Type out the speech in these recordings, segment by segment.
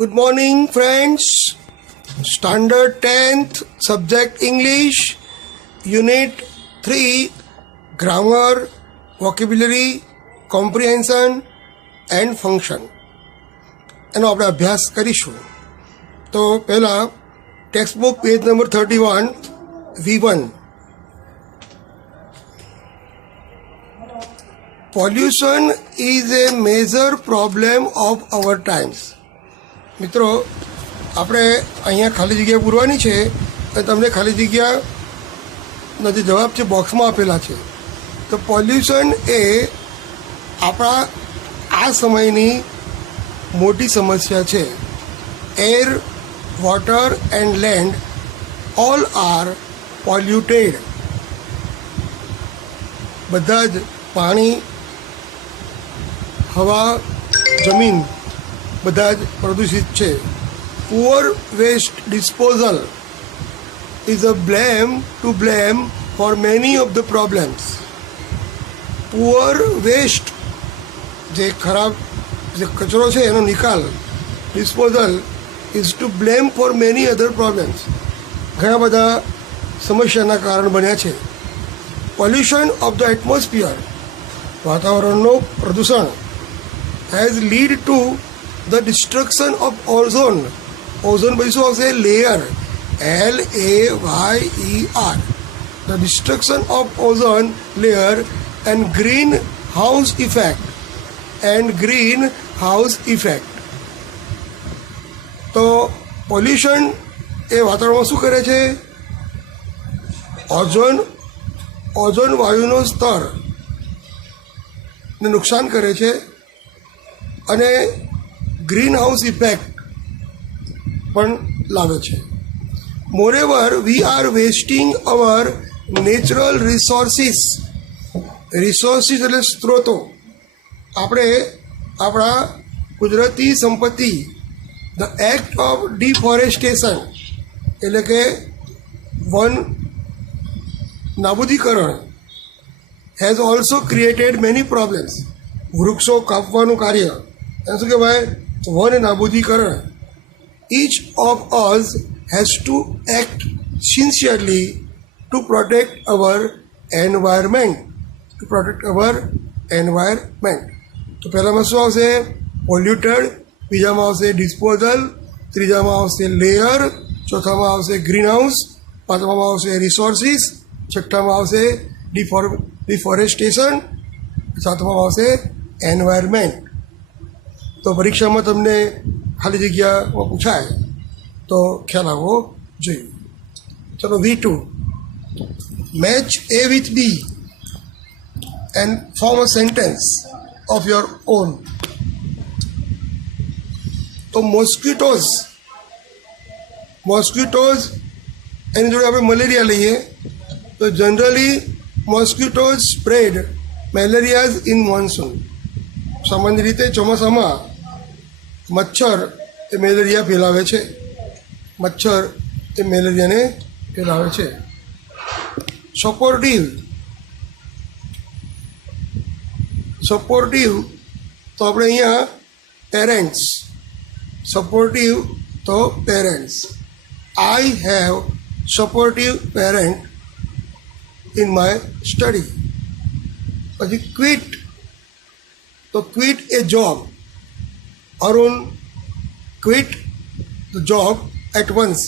Good morning, friends. Standard 10th, subject English, Unit 3, Grammar, Vocabulary, Comprehension and Function. એનો આપણે અભ્યાસ કરીશું. તો પહેલાં textbook page number 31, V1. Pollution is a major problem of our times. મિત્રો, આપણે અહીંયા ખાલી જગ્યા પૂરવાની છે અને તમને ખાલી જગ્યા નથી, જવાબ છે બોક્સમાં આપેલા છે. તો પોલ્યુશન એ આપણા આ સમયની મોટી સમસ્યા છે. Air, water and land all are polluted. બધા જ પાણી, હવા, જમીન બધા જ પ્રદૂષિત છે. Poor waste disposal is a blame for many of the problems. Poor waste, જે ખરાબ જે કચરો છે એનો નિકાલ, disposal is to blame for many other problems. ઘણા બધા સમસ્યાના કારણ બન્યા છે. પોલ્યુશન ઓફ ધ એટમોસ્ફિયર, વાતાવરણનું પ્રદૂષણ, has lead to the destruction of ozone. Ozone by શું આવશે? Layer, LAYER. The destruction of ozone layer and greenhouse effect. તો પોલ્યુશન એ વાતાવરણમાં શું કરે છે? ઓઝોન વાયુનો સ્તરને નુકસાન કરે છે અને ગ્રીન હાઉસ ઇફેક્ટ પણ લાવે છે. Moreover we are wasting our natural resources એટલે સ્ત્રોતો. આપણે આપણા કુદરતી સંપત્તિ, ધ એક્ટ ઓફ ડિફોરેસ્ટેશન એટલે કે વન નાબૂદીકરણ has also created many problems. વૃક્ષો કાપવાનું કાર્ય એને શું કહેવાય? વન નાબૂદીકરણ. Each of us has to act sincerely to protect our environment. તો પહેલાંમાં શું આવશે? પોલ્યુટેડ, બીજામાં આવશે ડિસ્પોઝલ, ત્રીજામાં આવશે લેયર, ચોથામાં આવશે ગ્રીન હાઉસ, પાંચમામાં આવશે રિસોર્સિસ, છઠ્ઠામાં આવશે ડિફોરેસ્ટેશન, સાતમામાં આવશે એન્વાયરમેન્ટ. તો પરીક્ષામાં તમને ખાલી જગ્યામાં પૂછાય તો ખ્યાલ આવવો જોઈએ. ચલો V2. Match A with B and form a sentence of your own. તો મોસ્કિટોઝ એની જોડે આપણે મલેરિયા લઈએ તો generally mosquitoes spread malarias in monsoon. સામાન્ય રીતે ચોમાસામાં મચ્છર એ મેલેરિયા ફેલાવે છે. સપોર્ટિવ તો આપણે અહીંયા parents. I have supportive parent in my study. પછી ક્વિટ, તો quit a job. Arun quit the job at once.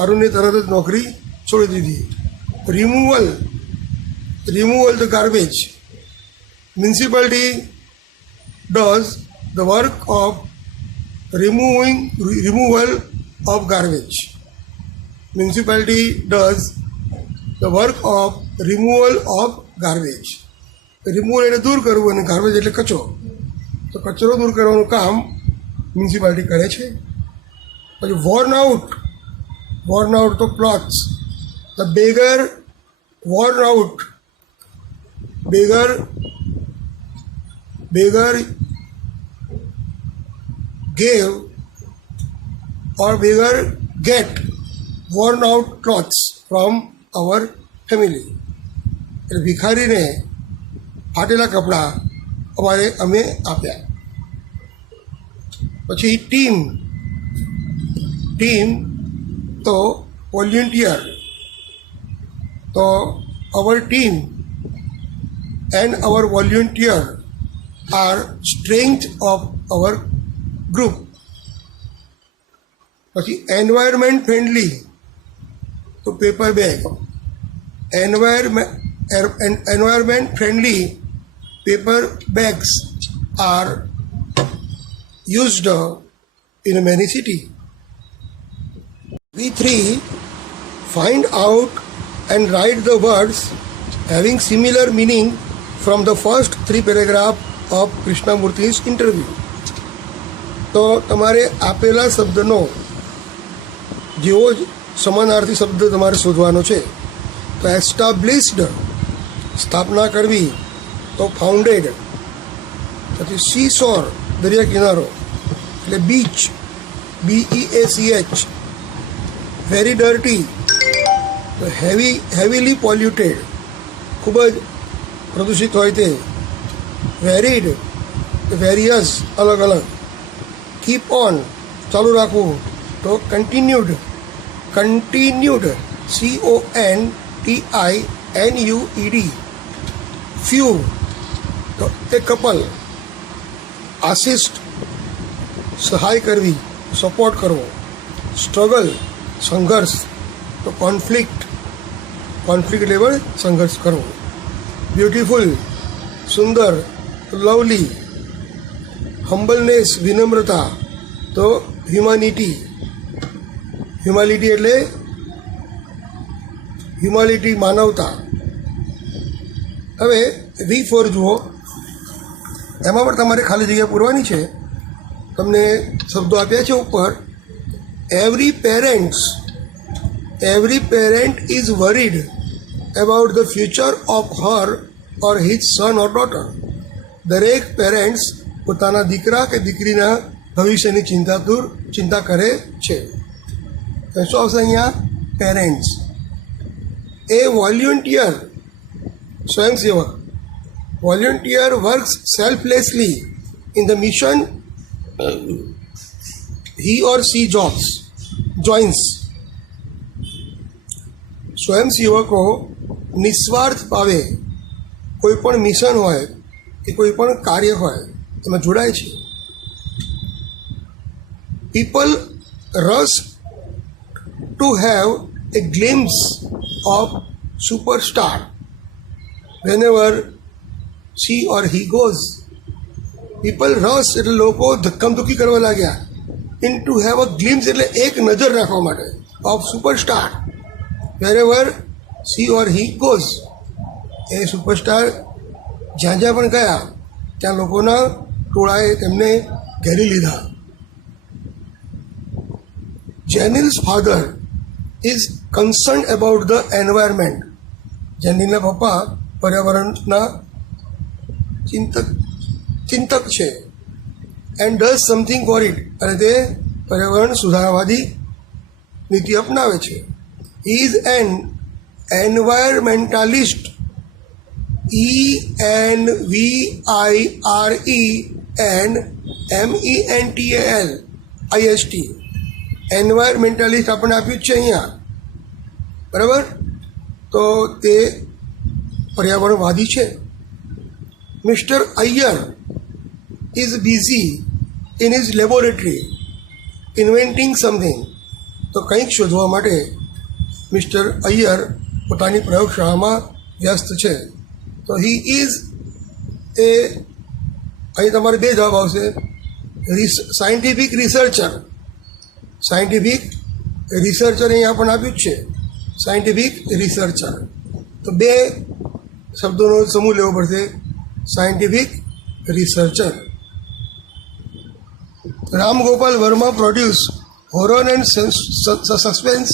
અરુણને તરત જ નોકરી છોડી દીધી. Removal the garbage. Municipality does the work of removal of garbage. Removal એટલે દૂર કરવું અને ગાર્બેજ એટલે કચરો. તો કચરો દૂર કરવાનું કામ મ્યુનિસિપાલિટી કરે છે. પછી વોર્ન આઉટ તો clothes. The beggar Warne out. Beggar gave or beggar get worn out clothes from our family. એટલે ભિખારીને ફાટેલા કપડાં અમે આપ્યા. પછી ટીમ ટીમ તો વોલ્યુન્ટિયર. તો our team and our volunteer are strength of our group. પછી environment friendly તો paper bag. Environment friendly paper bags are used in many cities. We three find out and write the words having similar meaning from the first 3 paragraphs of Krishnamurti's interview. તો તમારે આપેલા શબ્દનો જેવો જ સમાનાર્થી શબ્દ તમારે શોધવાનો છે. તો એસ્ટાબ્લિશ્ડ સ્થાપના કરવી, તો ફાઉન્ડેડ. પછી સી શોર દરિયા કિનારો એટલે બીચ, BEACH. વેરી ડર્ટી તો હેવીલી પોલ્યુટેડ, ખૂબ જ પ્રદૂષિત હોય તે. વેરીડ વેરિયસ, અલગ અલગ. કીપ ઓન ચાલુ રાખવું, તો કન્ટિન્યુડ. CONTINUED. ફ્યુ તો એ કપલ. આસિસ્ટ સહાય કરવી, સપોર્ટ કરવો. સ્ટ્રગલ સંઘર્ષ, તો કોન્ફ્લિક્ટ લેવલ સંઘર્ષ કરવો. બ્યુટીફુલ સુંદર, લવલી. હમ્બલનેસ વિનમ્રતા, તો હ્યુમાનિટી એટલે હ્યુમાનિટી માનવતા. હવે V4 જુઓ, એમાં પણ તમારે ખાલી જગ્યા પૂરવાની છે. તમને શબ્દો આપ્યા છે ઉપર. Every parent is worried about the future of her or his son or daughter. દરેક પેરેન્ટ્સ પોતાના દીકરા કે દીકરીના ભવિષ્યની ચિંતા કરે છે. શું આવશે અહીંયા? પેરેન્ટ્સ. એ વોલ્યુન્ટિયર સ્વયંસેવક. Volunteer works selflessly in the mission he or she joins. સ્વયંસેવકો નિસ્વાર્થ ભાવે કોઈ પણ મિશન હોય કે કોઈ પણ કાર્ય હોય એમાં જોડાય છે. People rush to have a glimpse of superstar whenever she or he goes. People rush એટલે લોકો ધક્કામધુક્કી કરવા લાગ્યા. In to have a glimpse એટલે એક નજર રાખવા માટે, of superstar વેરેવર C or he goes. A superstar જ્યાં જ્યાં પણ ગયા ત્યાં લોકોના ટોળાએ તેમને ઘેરી લીધા. Jenil's father is concern about the environment. જેનિલના પપ્પા પર્યાવરણના ચિંતક છે. And does something for it, અને તે પર્યાવરણ સુધારવાદી નીતિ અપનાવે છે. He is an environmentalist. ENVIRENMENTALIST. Environmentalist આપણને આપ્યું જ છે અહીંયા, બરાબર. તો તે પર્યાવરણવાદી છે. Mister Iyer is busy in his laboratory inventing something. તો કંઈક શોધવા માટે મિસ્ટર અય્યર પોતાની પ્રયોગશાળામાં વ્યસ્ત છે. તો હી ઇઝ એ, અહીં તમારે 2 જવાબ આવશે. સાયન્ટિફિક રિસર્ચર અહીંયા પણ આપ્યું જ છે, સાયન્ટિફિક રિસર્ચર. તો 2 શબ્દોનો સમૂહ લેવો પડશે. Scientific researcher. Ram Gopal Varma produce horror and suspense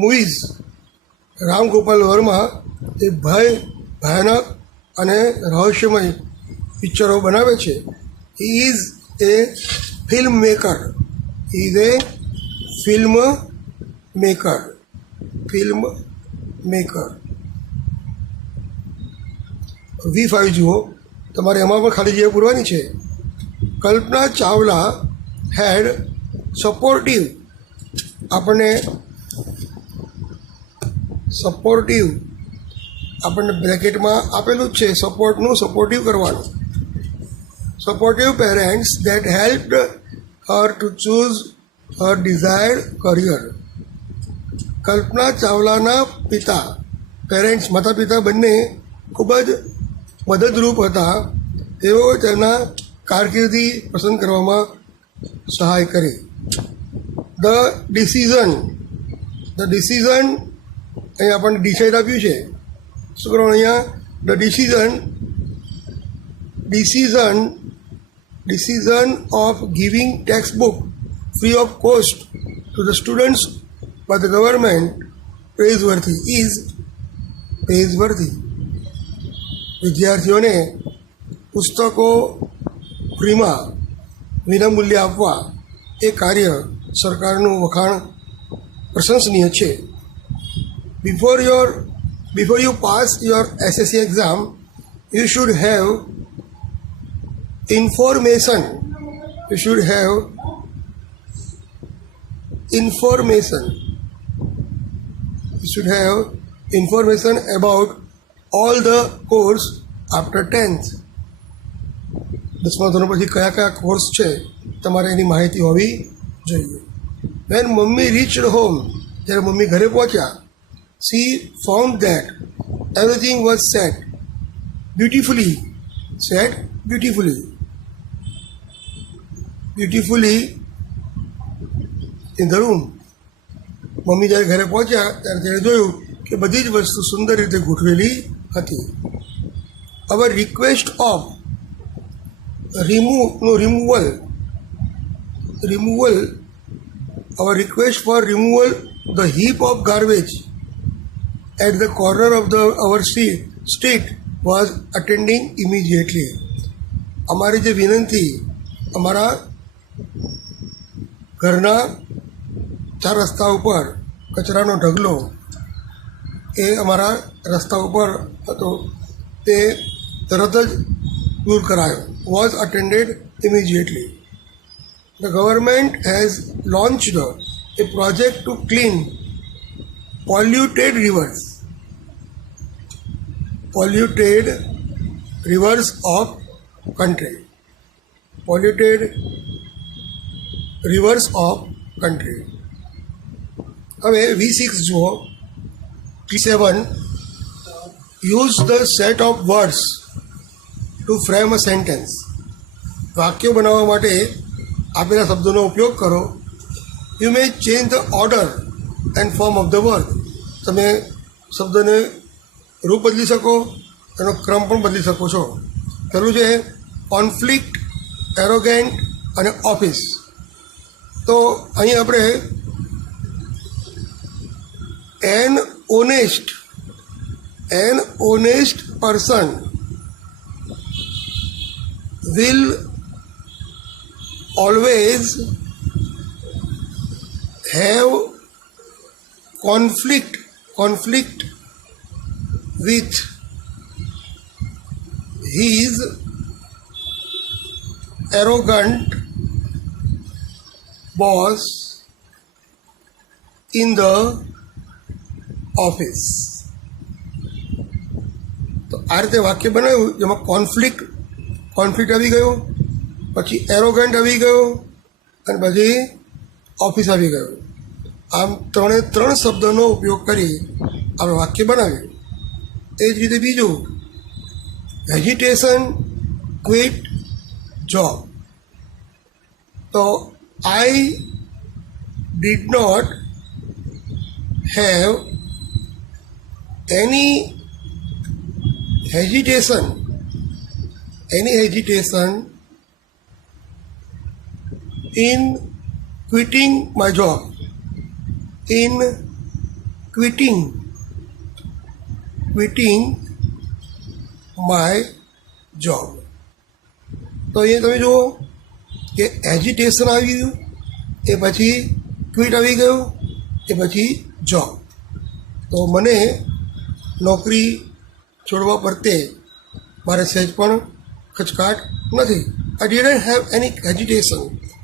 movies. Ram Gopal Varma એ ભયાનક અને રહસ્યમય પિક્ચરો બનાવે છે. He is a film maker. V5 જુઓ, તમારે એમાં પણ ખાલી જગ્યા પૂરવાની છે. કલ્પના ચાવલા had supportive આપણને સપોર્ટિવ, આપણને બ્રેકેટમાં આપેલું જ છે સપોર્ટનું, સપોર્ટિવ કરવાનું. Supportive parents that helped her to choose her desired career. Kalpana ચાવલાના પિતા, પેરેન્ટ્સ, માતા પિતા બંને ખૂબ જ મદદરૂપ હતા. તેઓ તેમના કારકિર્દી પસંદ કરવામાં સહાય કરી. ધ ડિસિઝન અહીંયા આપણને ડિસાઇડ આપ્યું છે. શું કરવાનું અહીંયા? The decision of giving text book free of cost to the students by the government praiseworthy. વિદ્યાર્થીઓને પુસ્તકો ફ્રીમાં વિનામૂલ્યે આપવા એ કાર્ય સરકારનું વખાણ પ્રશંસનીય છે. Before you pass your SSC exam, you should have information. You should have information about all the course after 10th. 10મા ધોરણ પછી કયા કયા કોર્સ છે તમારે એની માહિતી હોવી જોઈએ. When mummy reached home, જ્યારે મમ્મી ઘરે પહોંચ્યા, she found that everything was set beautifully in the room. Mummy જ્યારે ઘરે પહોંચ્યા ત્યારે તેણે જોયું કે બધી જ વસ્તુ સુંદર રીતે ગોઠવેલી હતી. Our request for removal the heap of garbage at the corner of our street was attending immediately. અમારી જે વિનંતી, અમારા ઘરના 4 રસ્તા ઉપર કચરાનો ઢગલો એ અમારા રસ્તા ઉપર હતો, તે તરત જ દૂર કરાયો. was attended immediately. The government has launched a project to clean polluted rivers of country. હવે V6 જુઓ. P7, use the set of words to frame a sentence. વાક્ય બનાવવા માટે આપેલા શબ્દોનો ઉપયોગ કરો. You may change the order and form of the word. તમે શબ્દને રૂપ બદલી શકો, એનો ક્રમ પણ બદલી શકો છો. પહેલું છે કોન્ફ્લિક્ટ, એરોગેન્ટ અને ઓફિસ. તો અહીં આપણે an honest person will always have conflict with his arrogant boss in the office. તો આ રીતે વાક્ય બનાવ્યું જેમાં કોન્ફ્લિક્ટ આવી ગયો, પછી એરોગન્ટ આવી ગયો અને પછી ઓફિસ આવી ગયું. આમ 3 શબ્દોનો ઉપયોગ કરી આપણે વાક્ય બનાવ્યું. એ જ રીતે બીજું હેજિટેશન, ક્વિટ, જોબ. તો I did not have any hesitation in quitting my job. Quitting my job. તો અહીંયા તમે જુઓ કે એજિટેશન આવી ગયું, એ પછી ક્વિટ આવી ગયું, એ પછી જોબ. તો મને નોકરી છોડવા પ્રત્યે મારે સહેજ પણ ખચકાટ નથી. I didn't have any hesitation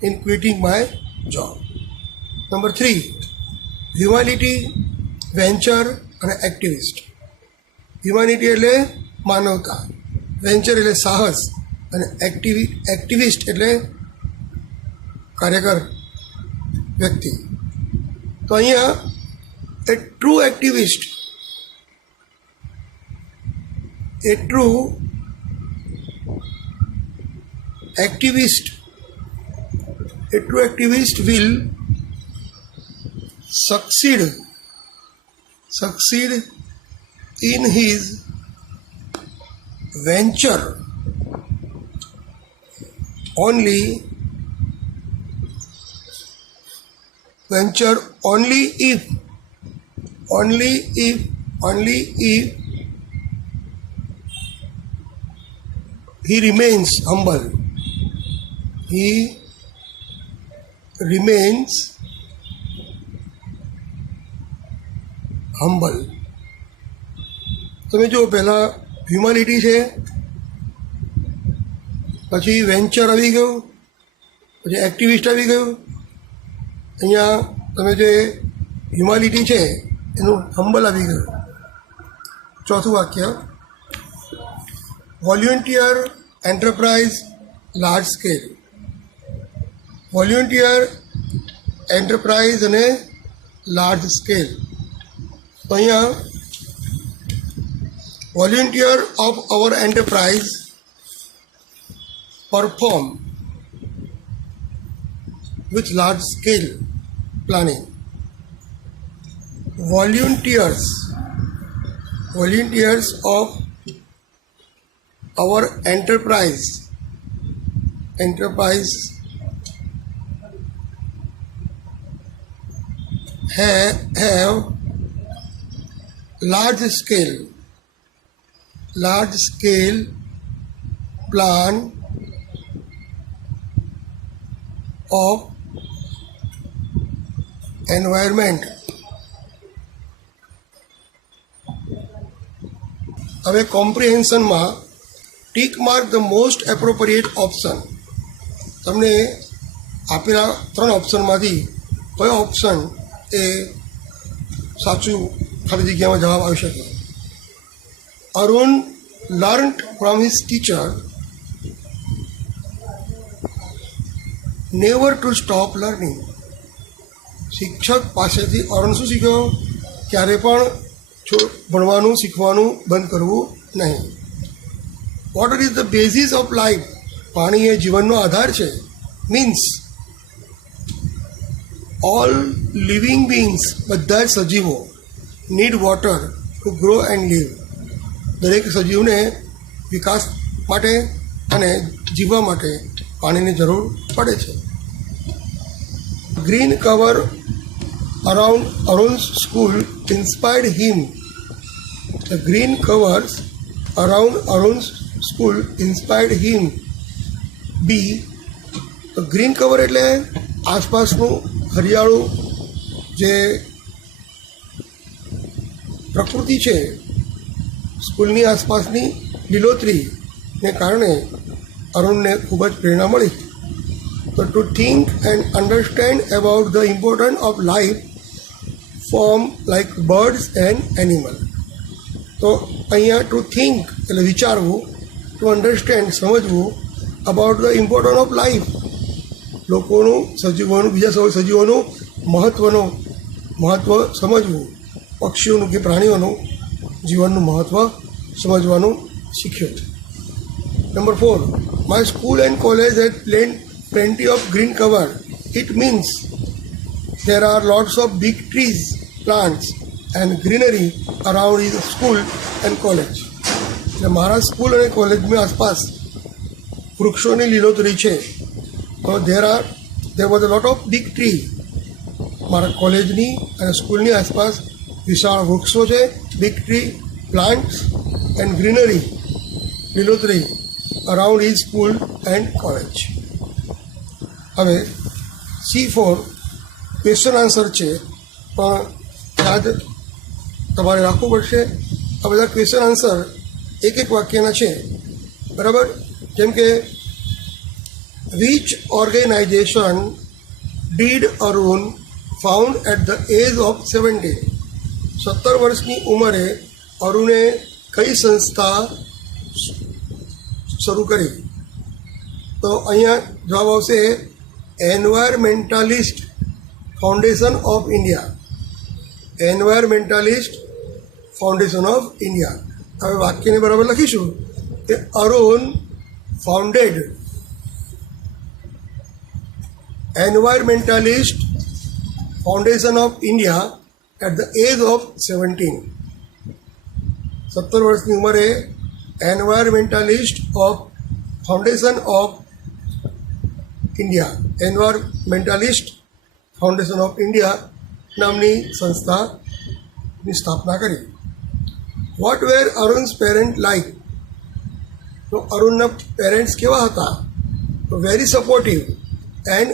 in quitting my job. Number 3, humanity, venture અને એક્ટિવિસ્ટ. હ્યુમાનિટી એટલે માનવતા, વેન્ચર એટલે સાહસ અને એક્ટિવિસ્ટ એટલે કાર્યકર વ્યક્તિ. તો અહીંયા a true activist, a true activist will succeed in his venture only if he remains humble. He remains humble. તમે જો પહેલાં હ્યુમાનિટી છે, પછી વેન્ચર આવી ગયું, પછી એક્ટિવિસ્ટ આવી ગયું. અહીંયા તમે જે હ્યુમાનિટી છે એનું હમ્બલ આવી ગયું. ચોથું વાક્ય, volunteer enterprise large scale. Volunteer enterprise અને લાર્જ સ્કેલ. તો અહીંયા volunteer of our enterprise perform with large scale planning. Volunteers of our enterprise have large scale plan of environment. હવે કોમ્પ્રિહેન્શનમાં tick mark the most appropriate option. તમને આપેલા 3 ઓપ્શનમાંથી કયો option A સાચું ખાલી જગ્યામાં જવાબ આવી શકે. Arun learnt from his teacher never to stop learning. શિક્ષક પાસેથી અરુણ શું શીખ્યો? ક્યારે પણ ભણવાનું શીખવાનું બંધ કરવું નહીં. What is the basis of life? પાણી એ જીવનનો આધાર છે. મીન્સ ઓલ લિવિંગ બીંગ્સ, બધા જ સજીવો need water to grow and live. દરેક સજીવને વિકાસ માટે અને જીવવા માટે પાણીની જરૂર પડે છે. Green cover around Arun's school inspired him. The green covers around Arun's school inspired him. B. The green cover એટલે આસપાસનું હરિયાળું જે પ્રકૃતિ છે, સ્કૂલની આસપાસની લીલોતરીને કારણે અરુણને ખૂબ જ પ્રેરણા મળી. So to think and understand about the importance of life form like birds and animal. તો અહીંયા ટુ થિંક એટલે વિચારવું, ટુ અન્ડરસ્ટેન્ડ સમજવું, about the importance of life લોકોનું, સજીવોનું, બીજા સજીવોનું મહત્ત્વ સમજવું, પક્ષીઓનું કે પ્રાણીઓનું જીવનનું મહત્ત્વ સમજવાનું શીખ્યો. Number 4, my school and college had plenty of green cover. It means there are lots of big trees, plants and greenery around his school and college. એટલે મારા સ્કૂલ અને કોલેજની આસપાસ વૃક્ષોની લીલોતરી છે. તો there was a lot of big tree. મારા કોલેજની અને સ્કૂલની આસપાસ વિશાળ વૃક્ષો છે, big tree, plants and greenery, લીલોતરી around his school and college. હવે C4 ક્વેશ્ચન આન્સર છે, પણ યાદ તમારે રાખવું પડશે. આ બધા ક્વેશ્ચન આન્સર એક વાક્યના છે, બરાબર? જેમ કે which organization did Arun found at the age of 17. 17 વર્ષની ઉંમરે અરુણે કઈ સંસ્થા શરૂ કરી? તો અહીંયા જવાબ આવશે Environmentalist Foundation of India. Environmentalist Foundation of India. હવે વાક્યને બરાબર લખીશું કે Arun founded Environmentalist Foundation of India at the age of 17. 17 વર્ષની ઉંમરે environmentalist of foundation of India Environmentalist Foundation of India નામની સંસ્થાની સ્થાપના કરી. What were Arun's parent like? તો અરુણના પેરેન્ટ્સ કેવા હતા? તો very supportive and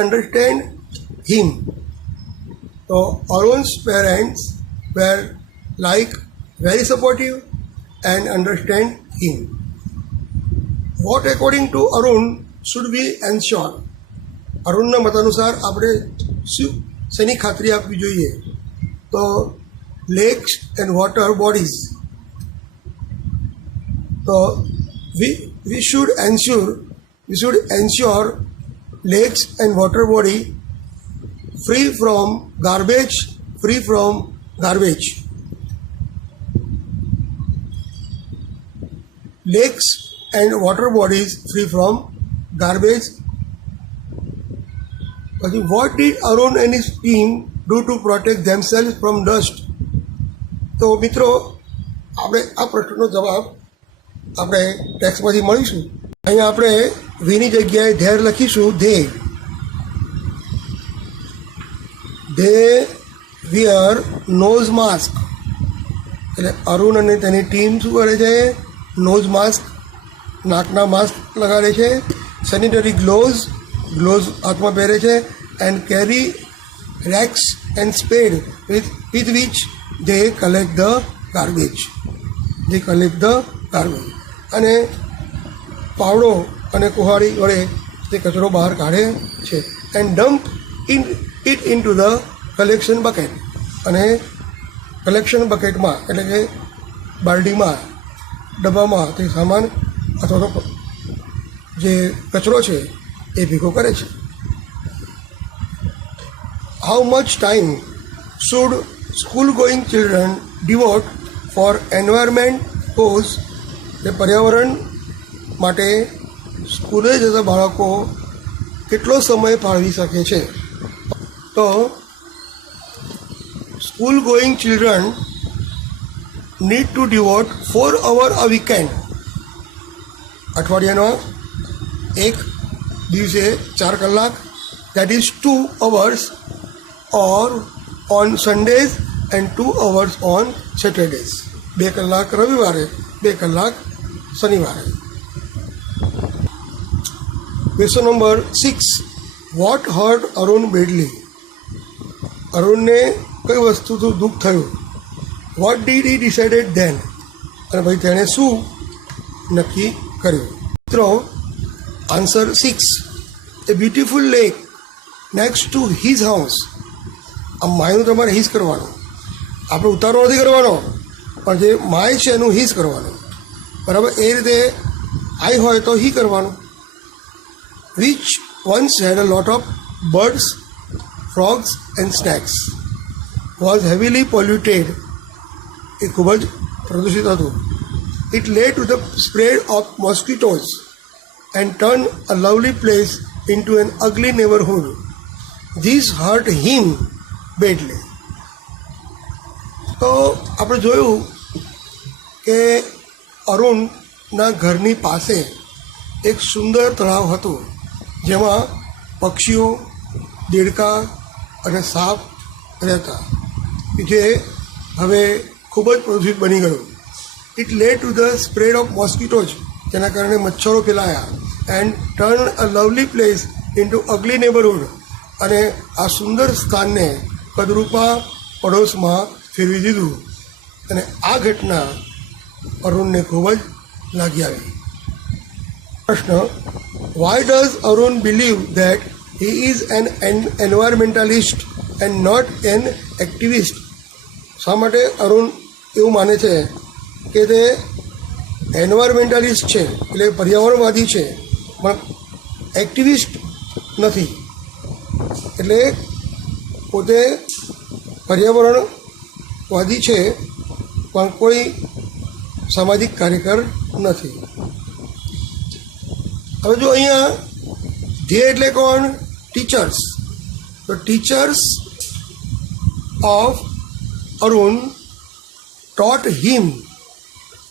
understand him. તો Arun's parents were like very supportive and understand him. What according to Arun should we ensure? અરુણના મતાનુસાર આપણે શેની ખાતરી આપવી જોઈએ? તો લેક્સ એન્ડ વોટર બોડીઝ. તો we should ensure lakes and water body free from garbage. Lakes and water bodies free from garbage. What did Arun and his team do to protect themselves from dust? તો મિત્રો આપણે આ પ્રશ્નનો જવાબ આપણે ટેક્સ્ટમાંથી મળીશું. અહીંયા આપણે વીની જગ્યાએ ધેર લખીશું they wear nose mask. એટલે અરુણ અને તેની ટીમ શું કરે છે? નોઝ માસ્ક, નાકના માસ્ક લગાડે છે. સેનિટરી ગ્લોવ્સ હાથમાં પહેરે છે. And carry rakes and spade with which they collect the garbage. અને પાવડો અને કુહાડી વડે તે કચરો બહાર કાઢે છે. And dump it in to the collection bucket. અને કલેક્શન બકેટમાં એટલે કે બાલડીમાં, ડબ્બામાં તે સામાન અથવા તો જે કચરો છે એ ભેગો કરે છે. How much time should school going children devote for environment cause? એ પર્યાવરણ માટે સ્કૂલે જતા બાળકો કેટલો સમય ફાળવી શકે છે? તો school going children need to devote 4 hours a weekend. અઠવાડિયાનો એક દિવસે 4 કલાક, that is 2 hours or on Sundays and 2 hours on Saturdays. 2 કલાક રવિવારે, 2 કલાક શનિવારે. Question number 6. What hurt Arun badly? અરુણને કઈ વસ્તુથી દુઃખ થયું? What did he decided then? અને ભાઈ તેણે શું નક્કી કર્યું? મિત્રો answer 6. A beautiful lake next to his house. આ માયનું તમારે હિઝ કરવાનું, આપણે ઉતારો નથી કરવાનો, પણ જે માય છે એનું હિઝ કરવાનું. બરાબર? એ રીતે આઈ હોય તો હી કરવાનું. Which once had a lot of birds, frogs and snakes, was heavily polluted. એ ખૂબ જ પ્રદૂષિત હતું. It led to the spread of mosquitoes and turn a lovely place into an ugly neighbourhood. This hurt him badly. તો આપણે જોયું કે અરુણના ઘરની પાસે એક સુંદર તળાવ હતું જેમાં પક્ષીઓ, દેડકા અને સાપ રહેતા, જે હવે ખૂબ જ પ્રદૂષિત બની ગયું. It led to the spread of mosquitoes, જેના કારણે મચ્છરો ફેલાયા. And turn a lovely place into ugly neighbourhood, અને આ સુંદર સ્થાનને કદરૂપા પડોશમાં ફેરવી દીધું. અને આ ઘટના અરુણને ખૂબ જ લાગી આવી. પ્રશ્ન: why does Arun believe that he is an environmentalist and not an activist. શા માટે અરુણ એવું માને છે કે તે એન્વાયરમેન્ટાલિસ્ટ છે, એટલે પર્યાવરણવાદી છે, પણ એક્ટિવિસ્ટ નથી. એટલે પોતે પર્યાવરણવાદી છે પણ કોઈ સામાજિક કાર્યકર નથી. હવે જો અહીંયા ધ્યેય એટલે કોણ? ટીચર્સ. તો teachers of Arun taught him,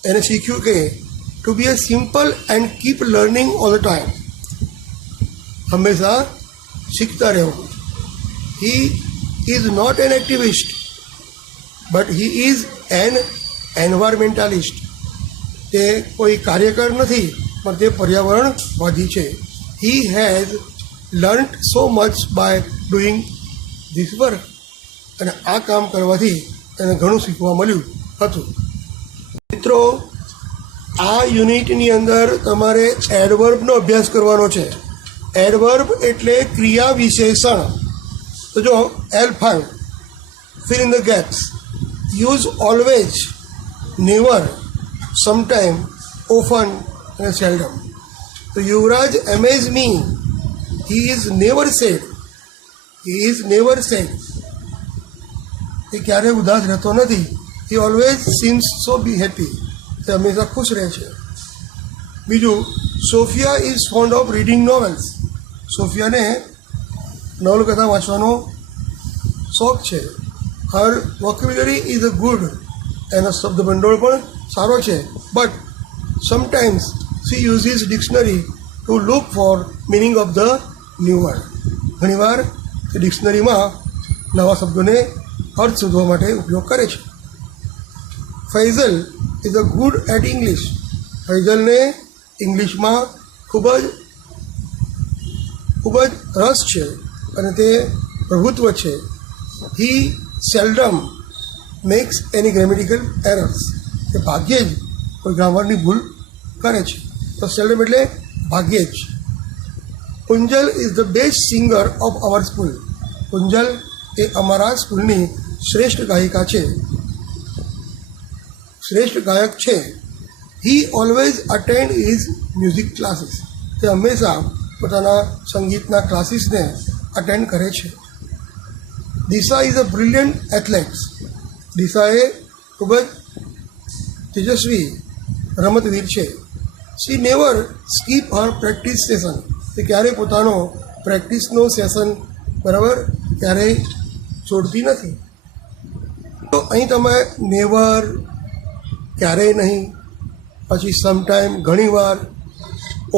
એને શીખ્યું કે to be a simple and keep learning all the time, હંમેશા શીખતા રહેવું. He is not an activist but he is an environmentalist. તે કોઈ કાર્યકર નથી પણ તે પર્યાવરણવાદી છે. He has learnt so much by doing this work. અને આ કામ કરવાથી તેને ઘણું શીખવા મળ્યું હતું. મિત્રો, આ યુનિટની અંદર તમારે એડવર્બનો અભ્યાસ કરવાનો છે. એડવર્બ એટલે ક્રિયા વિશેષણ. તો જો L5 fill in the gaps. Use always, never, sometime, often and seldom. તો યુવરાજ amaze me. He is never sad. He is never sad. એ ક્યારેય ઉદાસ રહેતો નથી. He always seems so be happy. તે હંમેશા ખુશ રહે છે. બીજું, Sophia is fond of reading novels. સોફિયાને નવલકથા વાંચવાનો શોખ છે. Her vocabulary is a good. એનો શબ્દભંડોળ પણ સારો છે. But sometimes she uses dictionary to look for meaning of the new word. ઘણીવાર તે ડિક્શનરીમાં નવા શબ્દોને અર્થ શોધવા માટે ઉપયોગ કરે છે. Faizal is a good at English. ફૈઝલને ઇંગ્લિશમાં ખૂબ જ રસ છે અને તે પ્રભુત્વ છે. He seldom makes any grammatical errors. તે ભાગ્યે જ કોઈ ગ્રામરની ભૂલ કરે છે. તો સેલ્ડમ એટલે ભાગ્યે જ. Kunjal is the best singer of our school. Kunjal એ અમારા સ્કૂલની શ્રેષ્ઠ ગાયિકા છે, શ્રેષ્ઠ ગાયક છે. He always attend his music classes. તે હંમેશા પોતાના સંગીતના ક્લાસીસને અટેન્ડ કરે છે. Disha is a brilliant athletes. Disha એ ખૂબ જ તેજસ્વી રમતવીર છે. She never skip her practice session. તે ક્યારેય પોતાનો પ્રેક્ટિસનો સેશન બરાબર ક્યારેય છોડતી નથી. તો અહીં તમે નેવર, ક્યારેય નહીં, પછી સમટાઈમ ઘણીવાર,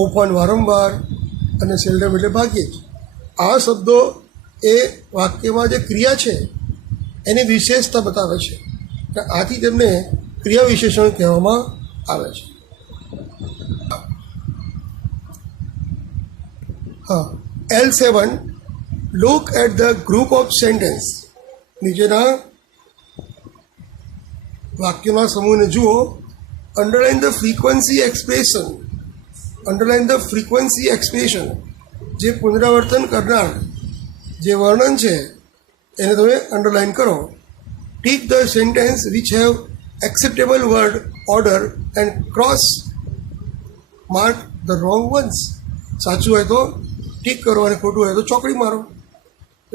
ઓપન વારંવાર અને સેલ્ડમ એટલે ભાગ્યે જ. આ શબ્દો એ વાક્યમાં જે ક્રિયા છે એની વિશેષતા બતાવે છે. આથી તેમને ક્રિયા વિશેષણ કહેવામાં આવે છે. હા, L7 look at the group of sentence. નીચેના વાક્યોના સમૂહને જુઓ. Underline the frequency expression. Underline the frequency expression. જે પુનરાવર્તન કરનાર જે વર્ણન છે એને તમે અંડરલાઇન કરો. Tick the sentence which have acceptable word order and cross mark the wrong once. સાચું હોય તો ટીક કરો અને ખોટું હોય તો ચોકડી મારો.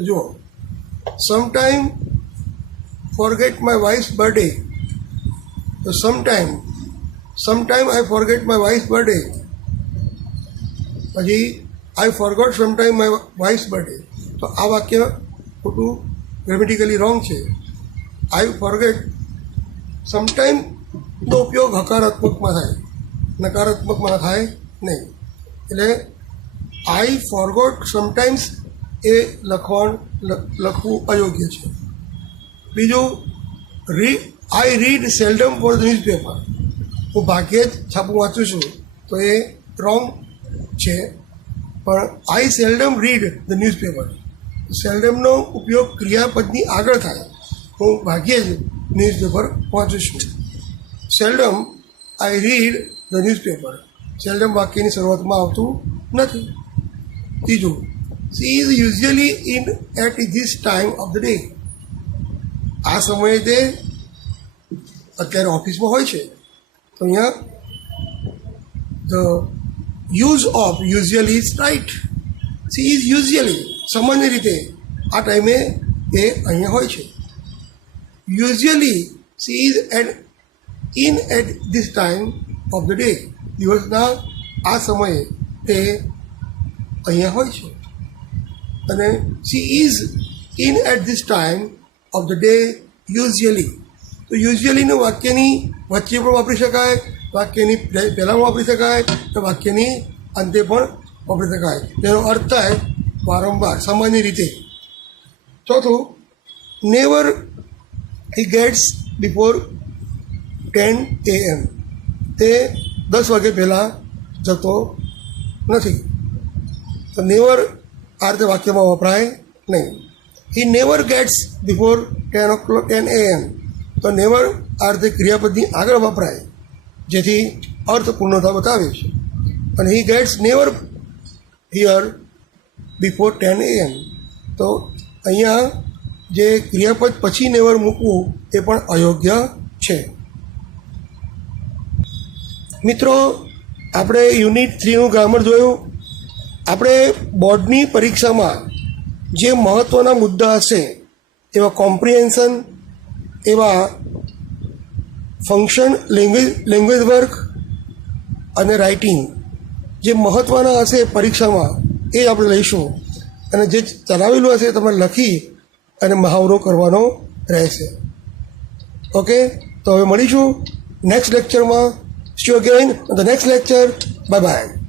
જુઓ, sometime forget my wife's birthday. તો sometime I forget my wife's birthday. પછી I forgot sometime my wife's birthday. તો આ વાક્ય ખોટું, ગ્રામેટિકલી રોંગ છે. આઈ ફોરગેટ સમટાઈમનો ઉપયોગ હકારાત્મકમાં થાય, નકારાત્મકમાં થાય નહીં. એટલે આઈ ફોરગોટ સમટાઈમ્સ એ લખવું અયોગ્ય છે. બીજું, I read seldom for the newspaper. હું ભાગ્યે જ છાપું વાંચું છું, તો એ રોંગ છે. પણ આઈ સેલ્ડમ રીડ ધ ન્યૂઝપેપર. સેલ્ડમનો ઉપયોગ ક્રિયાપદની આગળ થાય. હું ભાગ્યે જ ન્યૂઝપેપર વાંચું છું. સેલ્ડમ આઈ રીડ ધ ન્યૂઝપેપર. સેલ્ડમ વાક્યની શરૂઆતમાં આવતું નથી. ત્રીજું, She is usually in at this time of the day. આ સમયે તે અત્યારે ઓફિસમાં હોય છે. તો અહીંયા the use of usually is right. She is usually સામાન્ય રીતે આ ટાઈમે તે અહીંયા હોય છે. Usually she is in at this time of the day. દિવસના આ સમયે તે અહીંયા હોય છે. અને she is in at this time of the day usually. તો યુઝ્યુઅલીનું વાક્યની વચ્ચે પણ વાપરી શકાય, વાક્યની પહેલાં વાપરી શકાય, તો વાક્યની અંતે પણ વાપરી શકાય. તેનો અર્થ થાય વારંવાર, સામાન્ય રીતે. ચોથું, never he gates before 10 AM. તે 10 વાગે પહેલાં જતો નથી. તો નેવર આ રીતે વાક્યમાં વપરાય નહીં. He never gets before 10 AM. તો નેવર આ રીતે ક્રિયાપદની આગળ વપરાય, જેથી અર્થપૂર્ણતા બતાવે છે. અને હી gates never here before 10 AM. તો અહીંયા જે ક્રિયાપદ પછી નેવર મૂકવું એ પણ અયોગ્ય છે. મિત્રો, આપણે યુનિટ 3નું ગ્રામર જોયું. આપણે બોર્ડની પરીક્ષામાં જે મહત્ત્વના મુદ્દા હશે એવા કોમ્પ્રિહેન્શન, એવા ફંક્શન, લેંગ્વેજ વર્ક અને રાઇટિંગ જે મહત્ત્વના હશે પરીક્ષામાં એ આપણે લઈશું. અને જે ચલાવેલું હશે તમારે લખી અને મહાવરો કરવાનો રહેશે. ઓકે, તો હવે મળીશું નેક્સ્ટ લેક્ચરમાં. See you again on the next lecture. Bye bye.